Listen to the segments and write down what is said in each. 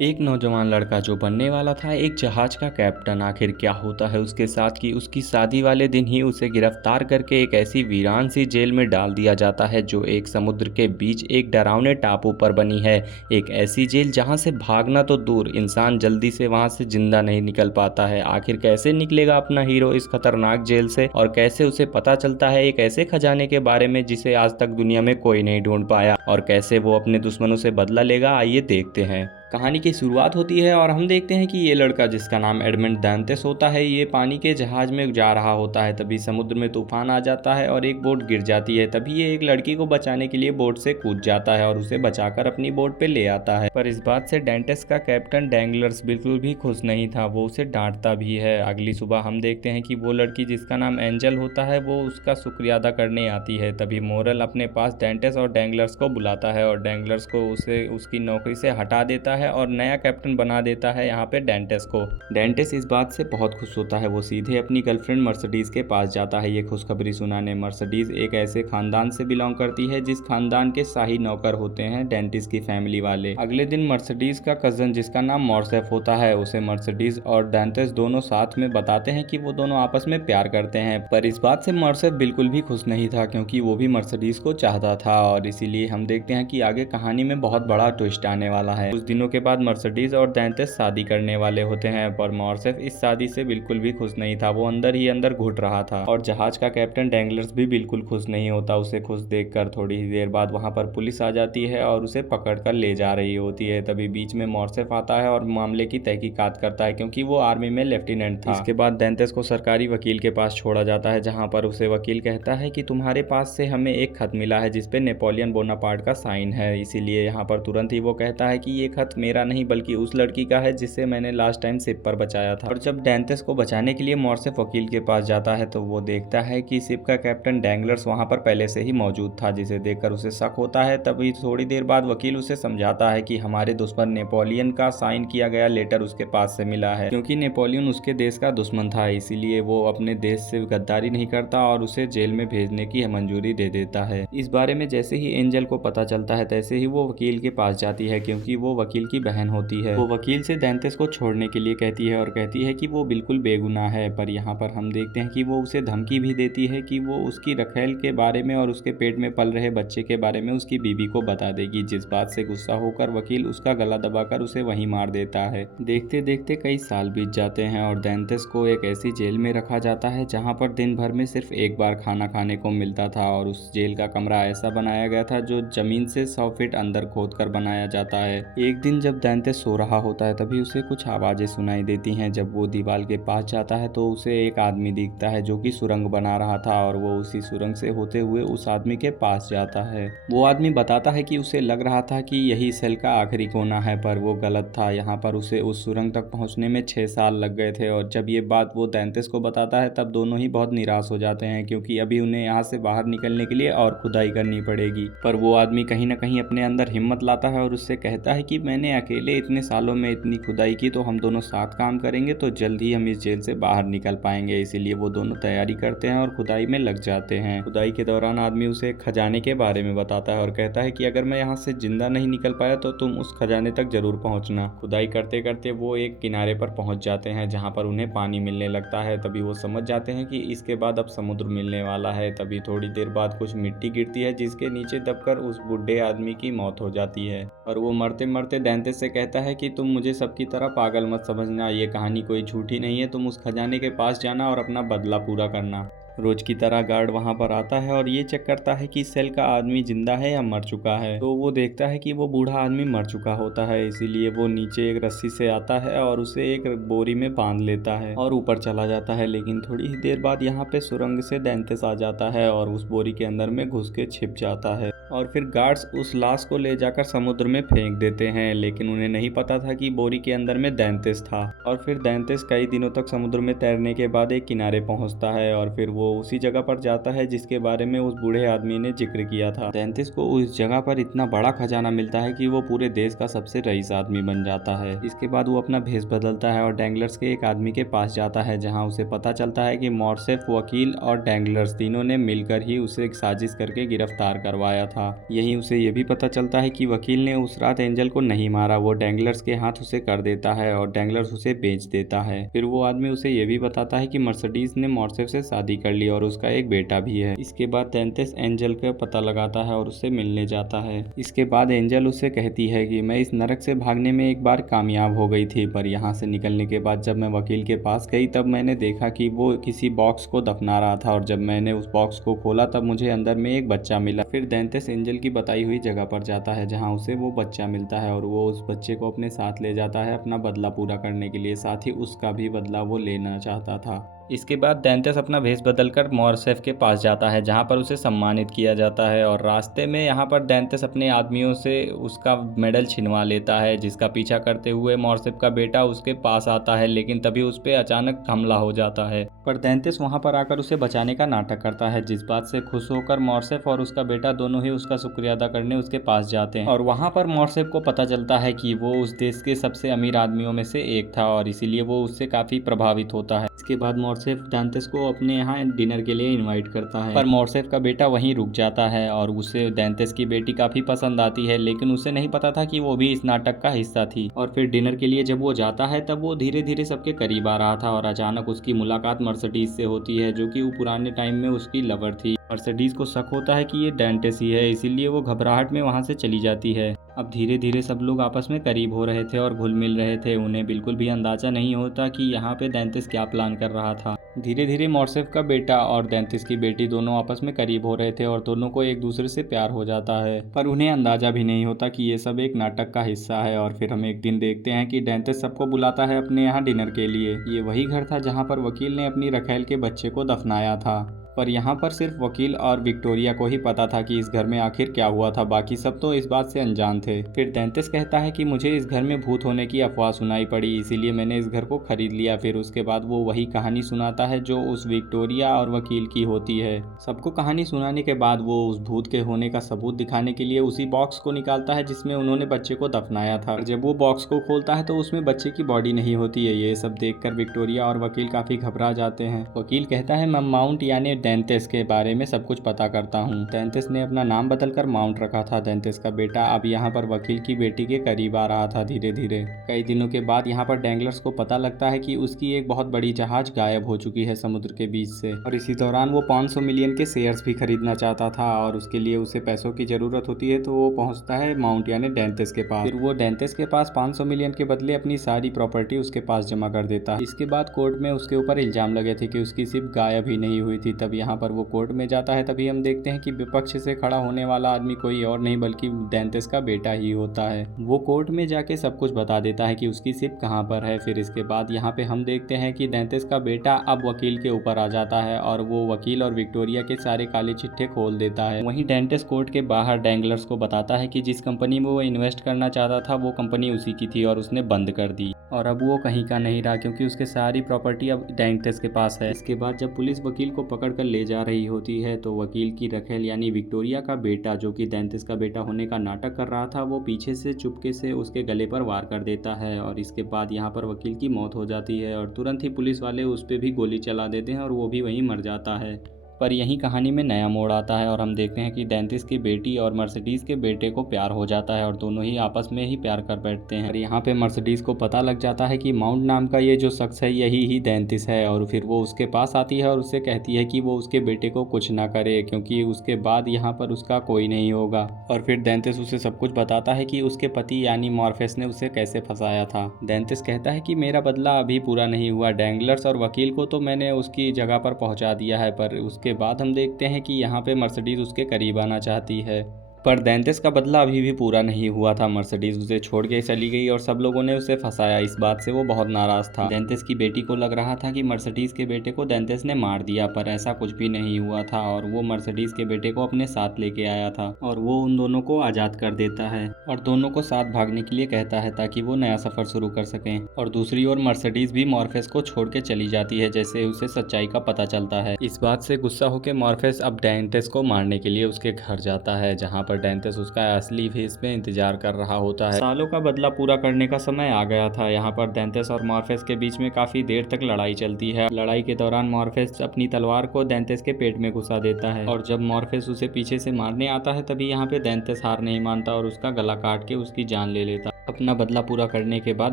एक नौजवान लड़का जो बनने वाला था एक जहाज का कैप्टन, आखिर क्या होता है उसके साथ कि उसकी शादी वाले दिन ही उसे गिरफ्तार करके एक ऐसी वीरान सी जेल में डाल दिया जाता है जो एक समुद्र के बीच एक डरावने टापू पर बनी है। एक ऐसी जेल जहां से भागना तो दूर, इंसान जल्दी से वहां से जिंदा नहीं निकल पाता है। आखिर कैसे निकलेगा अपना हीरो इस खतरनाक जेल से, और कैसे उसे पता चलता है एक ऐसे खजाने के बारे में जिसे आज तक दुनिया में कोई नहीं ढूंढ पाया, और कैसे वो अपने दुश्मनों से बदला लेगा, आइए देखते हैं। कहानी की शुरुआत होती है और हम देखते हैं कि ये लड़का जिसका नाम एडमंड दांतेस होता है, ये पानी के जहाज में जा रहा होता है। तभी समुद्र में तूफान आ जाता है और एक बोट गिर जाती है। तभी ये एक लड़की को बचाने के लिए बोट से कूद जाता है और उसे बचाकर अपनी बोट पे ले आता है। पर इस बात से डेंटेस का कैप्टन डैंगलर्स बिल्कुल भी खुश नहीं था, वो उसे डांटता भी है। अगली सुबह हम देखते हैं कि वो लड़की जिसका नाम एंजल होता है वो उसका शुक्रिया अदा करने आती है। तभी मोरल अपने पास डेंटेस और डैंगलर्स को बुलाता है और डैंगलर्स को उसे उसकी नौकरी से हटा देता है और नया कैप्टन बना देता है यहाँ पे डेंटेस को। डेंटेस इस बात से बहुत खुश होता है, वो सीधे अपनी गर्लफ्रेंड मर्सिडीज के पास जाता है ये खुशखबरी सुनाने। मर्सिडीज एक ऐसे खानदान से बिलोंग करती है जिस खानदान के शाही नौकर होते हैं डेंटिस की फैमिली वाले। अगले दिन मर्सिडीज का कजन जिसका नाम मॉर्सेफ होता है, उसे मर्सिडीज और डेंटिस दोनों साथ में बताते हैं कि वो दोनों आपस में प्यार करते हैं। पर इस बात से मॉर्सेफ बिल्कुल भी खुश नहीं था, क्योंकि वो भी मर्सिडीज को चाहता था। और इसीलिए हम देखते हैं कि आगे कहानी में बहुत बड़ा ट्विस्ट आने वाला है। कुछ दिनों के बाद मर्सिडीज और डेंटिस शादी करने वाले होते हैं, पर मॉर्सेफ इस शादी से बिल्कुल भी खुश नहीं था, वो अंदर ही अंदर घुट रहा था। और जहाज का कैप्टन डैंगलर्स भी बिल्कुल खुश नहीं होता। उसे खुश देखकर थोड़ी ही देर बाद वहां पर पुलिस आ जाती है और उसे पकड़ कर ले जा रही होती है। तभी बीच में मॉर्सेफ आता है और मामले की तहकीकात करता है, क्योंकि वो आर्मी में लेफ्टिनेंट था। इसके बाद डेंटिस को सरकारी वकील के पास छोड़ा जाता है, जहाँ पर उसे वकील कहता है कि तुम्हारे पास से हमें एक खत मिला है जिसपे नेपोलियन बोनापार्ट का साइन है। इसीलिए यहाँ पर तुरंत ही वो कहता है कि ये खत मेरा नहीं बल्कि उस लड़की का है जिसे मैंने लास्ट टाइम शिप पर बचाया था। और जब डेंटिस को बचाने के लिए मॉर्सेफ वकील के पास जाता है तो वो देखता है कि शिप का कैप्टन डैंगलर्स वहां पर पहले से ही मौजूद था, जिसे देखकर उसे शक होता है। तभी थोड़ी देर बाद वकील उसे समझाता है कि हमारे दुश्मन नेपोलियन का साइन किया गया लेटर उसके पास से मिला है, क्योंकि नेपोलियन उसके देश का दुश्मन था, इसीलिए वो अपने देश से गद्दारी नहीं करता और उसे जेल में भेजने की मंजूरी दे देता है। इस बारे में जैसे ही एंजल को पता चलता है तैसे ही वो वकील के पास जाती है, क्योंकि वो वकील की बहन होती है। वो वकील से डेंटिस को छोड़ने के लिए कहती है और कहती है कि वो बिल्कुल बेगुनाह है। पर यहाँ पर हम देखते हैं कि वो उसे धमकी भी देती है कि वो उसकी रखेल के बारे में और उसके पेट में पल रहे बच्चे के बारे में उसकी बीवी को बता देगी, जिस बात से गुस्सा होकर वकील उसका गला दबाकर उसे वहीं मार देता है। देखते देखते कई साल बीत जाते हैं और डेंटिस को एक ऐसी जेल में रखा जाता है जहाँ पर दिन भर में सिर्फ एक बार खाना खाने को मिलता था, और उस जेल का कमरा ऐसा बनाया गया था जो जमीन से 100 फीट अंदर खोद कर बनाया जाता है। एक दिन जब डेंटिस सो रहा होता है तभी उसे कुछ आवाजें सुनाई देती हैं। जब वो दीवार के पास जाता है तो उसे एक आदमी दिखता है जो कि सुरंग बना रहा था, और वो उसी सुरंग से होते हुए उस आदमी के पास जाता है। वो आदमी बताता है कि उसे लग रहा था कि यही सेल का आखिरी कोना है, पर वो गलत था। यहाँ पर उसे उस सुरंग तक पहुंचने में 6 साल लग गए थे। और जब ये बात वो डेंटिस को बताता है तब दोनों ही बहुत निराश हो जाते हैं, क्योंकि अभी उन्हें यहाँ से बाहर निकलने के लिए और खुदाई करनी पड़ेगी। पर वो आदमी कहीं ना कहीं अपने अंदर हिम्मत लाता है और उससे कहता है कि मैंने अकेले इतने सालों में इतनी खुदाई की, तो हम दोनों साथ काम करेंगे तो जल्द ही हम इस जेल से बाहर निकल पाएंगे। इसीलिए वो दोनों तैयारी करते हैं और खुदाई में लग जाते हैं। खुदाई के दौरान आदमी उसे खजाने के बारे में बताता है और कहता है कि अगर मैं यहाँ से जिंदा नहीं निकल पाया तो तुम उस खजाने तक जरूर पहुँचना। खुदाई करते करते वो एक किनारे पर पहुँच जाते हैं जहाँ पर उन्हें पानी मिलने लगता है। तभी वो समझ जाते हैं कि इसके बाद अब समुद्र मिलने वाला है। तभी थोड़ी देर बाद कुछ मिट्टी गिरती है जिसके नीचे दबकर उस बूढ़े आदमी की मौत हो जाती है, और वो मरते मरते डेंटिस से कहता है कि तुम मुझे सबकी तरह पागल मत समझना, ये कहानी कोई झूठी नहीं है, तुम उस खजाने के पास जाना और अपना बदला पूरा करना। रोज की तरह गार्ड वहां पर आता है और ये चेक करता है कि सेल का आदमी जिंदा है या मर चुका है। तो वो देखता है कि वो बूढ़ा आदमी मर चुका होता है, इसीलिए वो नीचे एक रस्सी से आता है और उसे एक बोरी में बांध लेता है और ऊपर चला जाता है। लेकिन थोड़ी ही देर बाद यहाँ पे सुरंग से डेंटिस आ जाता है और उस बोरी के अंदर में घुस के छिप जाता है, और फिर गार्ड्स उस लाश को ले जाकर समुद्र में फेंक देते हैं। लेकिन उन्हें नहीं पता था कि बोरी के अंदर में डेंटिस था। और फिर डेंटिस कई दिनों तक समुद्र में तैरने के बाद एक किनारे पहुंचता है, और फिर वो उसी जगह पर जाता है जिसके बारे में उस बूढ़े आदमी ने जिक्र किया था। डेंटिस को उस जगह पर इतना बड़ा खजाना मिलता है कि वो पूरे देश का सबसे रईस आदमी बन जाता है। इसके बाद वो अपना भेष बदलता है और डैंगलर्स के एक आदमी के पास जाता है, जहाँ उसे पता चलता है कि मॉर्सेफ, वकील और डैंगलर्स तीनों ने मिलकर ही उसे एक साजिश करके गिरफ्तार करवाया था। था। यहीं उसे ये भी पता चलता है कि वकील ने उस रात एंजल को नहीं मारा, वो डैंगलर्स के हाथ उसे कर देता है और डैंगलर्स उसे बेच देता है। फिर वो आदमी उसे ये भी बताता है कि मर्सिडीज ने मॉर्सेफ से शादी कर ली और उसका एक बेटा भी है। इसके बाद टेंथेस एंजल का पता लगाता है और उससे मिलने जाता है। इसके बाद एंजल उससे कहती है कि मैं इस नरक से भागने में एक बार कामयाब हो गई थी, पर यहाँ से निकलने के बाद जब मैं वकील के पास गई तब मैंने देखा कि वो किसी बॉक्स को दफना रहा था और जब मैंने उस बॉक्स को खोला तब मुझे अंदर में एक बच्चा मिला। फिर टेंथेस एंजल की बताई हुई जगह पर जाता है जहाँ उसे वो बच्चा मिलता है और वो उस बच्चे को अपने साथ ले जाता है अपना बदला पूरा करने के लिए, साथ ही उसका भी बदला वो लेना चाहता था। इसके बाद टेंथेस अपना भेष बदलकर मॉर्सेफ के पास जाता है जहां पर उसे सम्मानित किया जाता है और रास्ते में यहां पर टेंथेस अपने आदमियों से उसका मेडल छिनवा लेता है, जिसका पीछा करते हुए मॉर्सेफ का बेटा उसके पास आता है, लेकिन तभी उस पर अचानक हमला हो जाता है। पर टेंथेस वहां पर आकर उसे बचाने का नाटक करता है, जिस बात से खुश होकर मॉर्सेफ और उसका बेटा दोनों ही उसका शुक्रिया अदा करने उसके पास जाते हैं और वहां पर मॉर्सेफ को पता चलता है कि वो उस देश के सबसे अमीर आदमियों में से एक था और इसीलिए वो उससे काफी प्रभावित होता है। इसके बाद मॉर्सेफ टेंथेस को अपने यहाँ डिनर के लिए इनवाइट करता है, पर मॉर्सेफ का बेटा वहीं रुक जाता है और उसे टेंथेस की बेटी काफी पसंद आती है, लेकिन उसे नहीं पता था कि वो भी इस नाटक का हिस्सा थी। और फिर डिनर के लिए जब वो जाता है तब वो धीरे धीरे सबके करीब आ रहा था और अचानक उसकी मुलाकात मर्सिडीज से होती है, जो कि वो पुराने टाइम में उसकी लवर थी। मर्सिडीज को शक होता है कि ये टेंथेस ही है, इसीलिए वो घबराहट में वहां से चली जाती है। अब धीरे धीरे सब लोग आपस में करीब हो रहे थे और घुल मिल रहे थे, उन्हें बिल्कुल भी अंदाजा नहीं होता कि यहाँ पे टेंथेस क्या प्लान कर रहा था। धीरे धीरे मॉर्सेफ का बेटा और टेंथेस की बेटी दोनों आपस में करीब हो रहे थे और दोनों को एक दूसरे से प्यार हो जाता है, पर उन्हें अंदाजा भी नहीं होता कि ये सब एक नाटक का हिस्सा है। और फिर हम एक दिन देखते हैं कि टेंथेस सबको बुलाता है अपने यहाँ डिनर के लिए। ये वही घर था जहाँ पर वकील ने अपनी रखेल के बच्चे को दफनाया था, पर यहाँ पर सिर्फ वकील और विक्टोरिया को ही पता था कि इस घर में आखिर क्या हुआ था, बाकी सब तो इस बात से अनजान थे। फिर टेंथेस कहता है कि मुझे इस घर में भूत होने की अफवाह सुनाई पड़ी, इसीलिए मैंने इस घर को खरीद लिया। फिर उसके बाद वो वही कहानी सुनाता है जो उस विक्टोरिया और वकील की होती है। सबको कहानी सुनाने के बाद वो उस भूत के होने का सबूत दिखाने के लिए उसी बॉक्स को निकालता है जिसमें उन्होंने बच्चे को दफनाया था। जब वो बॉक्स को खोलता है तो उसमें बच्चे की बॉडी नहीं होती है। ये सब देखकर विक्टोरिया और वकील काफी घबरा जाते हैं। वकील कहता है मैं माउंट यानी टेंथेस के बारे में सब कुछ पता करता हूँ। टेंथेस ने अपना नाम बदलकर माउंट रखा था। टेंथेस का बेटा अब यहाँ पर वकील की बेटी के करीब आ रहा था धीरे धीरे। कई दिनों के बाद यहाँ पर डैंगलर्स को पता लगता है कि उसकी एक बहुत बड़ी जहाज गायब हो चुकी है समुद्र के बीच से, और इसी दौरान वो 500 मिलियन के शेयर्स भी खरीदना चाहता था और उसके लिए उसे पैसों की जरूरत होती है, तो वो पहुंचता है माउंट यानी टेंथेस के पास। फिर वो टेंथेस के पास 500 मिलियन के बदले अपनी सारी प्रॉपर्टी उसके पास जमा कर देता है। इसके बाद कोर्ट में उसके ऊपर इल्जाम लगे थे कि उसकी शिप गायब ही नहीं हुई थी। तब यहाँ पर वो कोर्ट में जाता है, तभी हम देखते हैं कि विपक्ष से खड़ा होने वाला आदमी कोई और नहीं बल्कि टेंथेस का बेटा ही होता है। वो कोर्ट में जाके सब कुछ बता देता है कि उसकी शिप कहाँ पर है। फिर इसके बाद यहाँ पे हम देखते हैं कि टेंथेस का बेटा अब वकील के ऊपर आ जाता है और वो वकील और विक्टोरिया के सारे काले चिट्ठे खोल देता है। वहीं टेंथेस कोर्ट के बाहर डैंगलर्स को बताता है कि जिस कंपनी में वो इन्वेस्ट करना चाहता था वो कंपनी उसी की थी और उसने बंद कर दी, और अब वो कहीं का नहीं रहा क्योंकि उसके सारी प्रॉपर्टी अब टेंथेस के पास है। इसके बाद जब पुलिस वकील को पकड़ कर ले जा रही होती है तो वकील की रखेल यानी विक्टोरिया का बेटा, जो कि टेंथेस का बेटा होने का नाटक कर रहा था, वो पीछे से चुपके से उसके गले पर वार कर देता है और इसके बाद यहाँ पर वकील की मौत हो जाती है और तुरंत ही पुलिस वाले उस पर भी गोली चला देते हैं और वो भी वहीं मर जाता है। पर यहीं कहानी में नया मोड़ आता है और हम देखते हैं कि टेंथेस की बेटी और मर्सिडीज के बेटे को प्यार हो जाता है और दोनों ही आपस में ही प्यार कर बैठते हैं। और यहाँ पे मर्सिडीज को पता लग जाता है कि माउंट नाम का ये जो शख्स है यही ही टेंथेस है, और फिर वो उसके पास आती है और उससे कहती है कि वो उसके बेटे को कुछ ना करे क्योंकि उसके बाद यहाँ पर उसका कोई नहीं होगा। और फिर टेंथेस उसे सब कुछ बताता है कि उसके पति यानी मॉर्फेस ने उसे कैसे फंसाया था। टेंथेस कहता है कि मेरा बदला अभी पूरा नहीं हुआ, डैंगलर्स और वकील को तो मैंने उसकी जगह पर पहुंचा दिया है, पर उसके बाद हम देखते हैं कि यहाँ पे मर्सिडीज उसके करीब आना चाहती है, पर टेंथेस का बदला अभी भी पूरा नहीं हुआ था। मर्सिडीज उसे छोड़ के चली गई और सब लोगों ने उसे फंसाया। इस बात से वो बहुत नाराज था। टेंथेस की बेटी को लग रहा था कि मर्सिडीज के बेटे को टेंथेस ने मार दिया, पर ऐसा कुछ भी नहीं हुआ था और वो मर्सिडीज के बेटे को अपने साथ लेके आया था और वो उन दोनों को आज़ाद कर देता है और दोनों को साथ भागने के लिए कहता है ताकि वो नया सफर शुरू कर सकें। और दूसरी ओर मर्सिडीज भी मॉर्फेस को छोड़ के चली जाती है जैसे उसे सच्चाई का पता चलता है। इस बात से गुस्सा होकर मॉर्फेस अब टेंथेस को मारने के लिए उसके घर जाता है, जहाँ पर डेंथिस उसका असली फेस में इंतजार कर रहा होता है। सालों का बदला पूरा करने का समय आ गया था। यहाँ पर डेंथिस और मॉर्फेस के बीच में काफी देर तक लड़ाई चलती है। लड़ाई के दौरान मॉर्फेस अपनी तलवार को डेंथिस के पेट में घुसा देता है और जब मॉर्फेस उसे पीछे से मारने आता है तभी यहाँ पे डेंथिस हार नहीं मानता और उसका गला काट के उसकी जान ले लेता। अपना बदला पूरा करने के बाद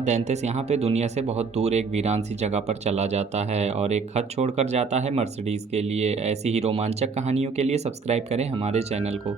डेंथिस यहाँ पे दुनिया से बहुत दूर एक वीरान सी जगह पर चला जाता है और एक खत छोड़कर जाता है मर्सिडीज के लिए। ऐसी ही रोमांचक कहानियों के लिए सब्सक्राइब करें हमारे चैनल को।